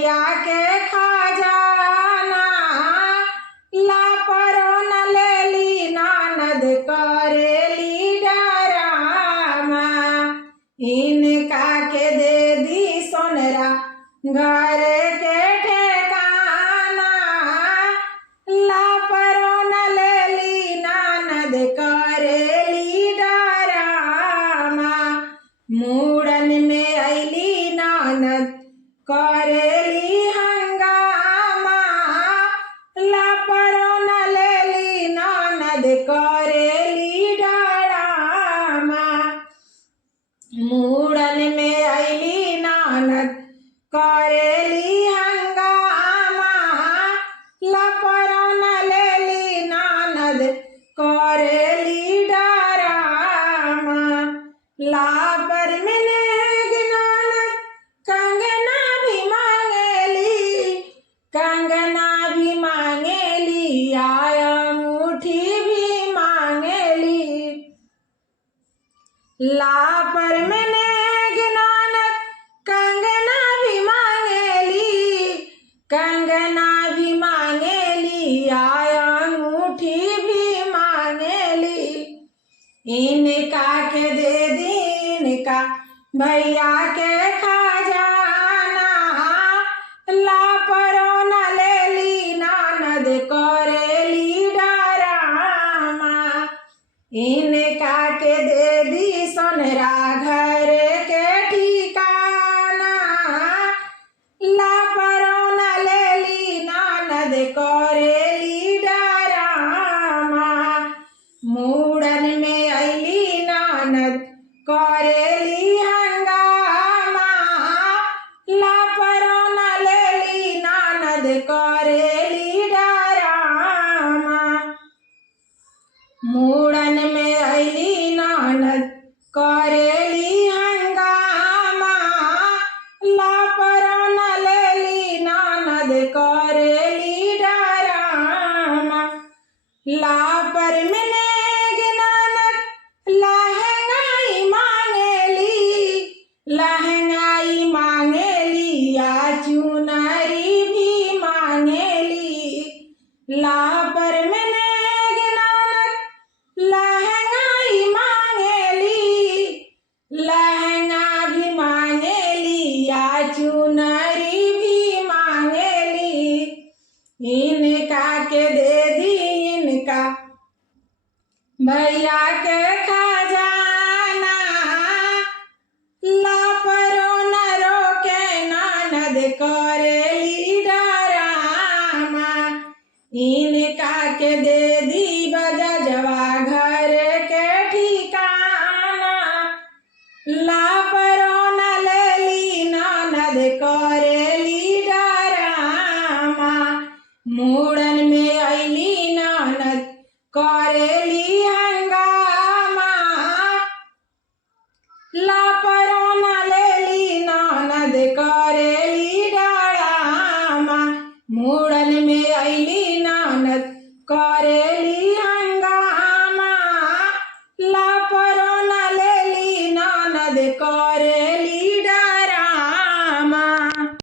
भैया के खजाना लापरो न लेली ननद करेली डरामा। इनका के दे दी सोनरा घर के ठेकाना लापरो न लेली ननद करेली डरामा। मूड़न में अली ननद करेली हंगामा लापरो न लेली ननद करेली डरामा। मूड़न में अली ननद करेली हंगामा लापरो न लेली ननद करेली डरामा। लापर में नेग ननद कंगना भी मांगेली, कंगना भी मांगेली आया अंगूठी भी मांगेली। लापर में नेग ननद कंगना भी मांगेली, कंगना भी मांगेली आया अंगूठी भी मांगेली। इनका के दे दी इनका भैया के खजाना लापरो न लेली ननद करेली डरामा। इनका के दे दी सोनरा घर के ठिकाना लापरो न लेली ननद करेली डरामा। मूड़न में अली ननद करेली हंगामा लापरो न लेली ननद करेली डरामा। मूड़न में अली ननद करेली हंगामा लापरो न लेली ननद करेली डरामा। लापर में नेग ननद लहंगाई मांगेली, लहंगाई मांगेली या चुनरी भी मांगेली। लापर में नेग ननद लहंगाई मांगेली, लहंगा भी मांगेली या चुनरी भी मांगेली। इनका के दे दी इनका भैया के खजाना लापरो न रोके ननद करेली डरामा। इनका के दे दी बजजवा घर के ठिकाना लापरो न लेली ननद करेली डरामा। मूड़न में अली ननद करेली हंगामा लापरो न लेली ननद करेली डरामा। मूड़न में अली ननद करे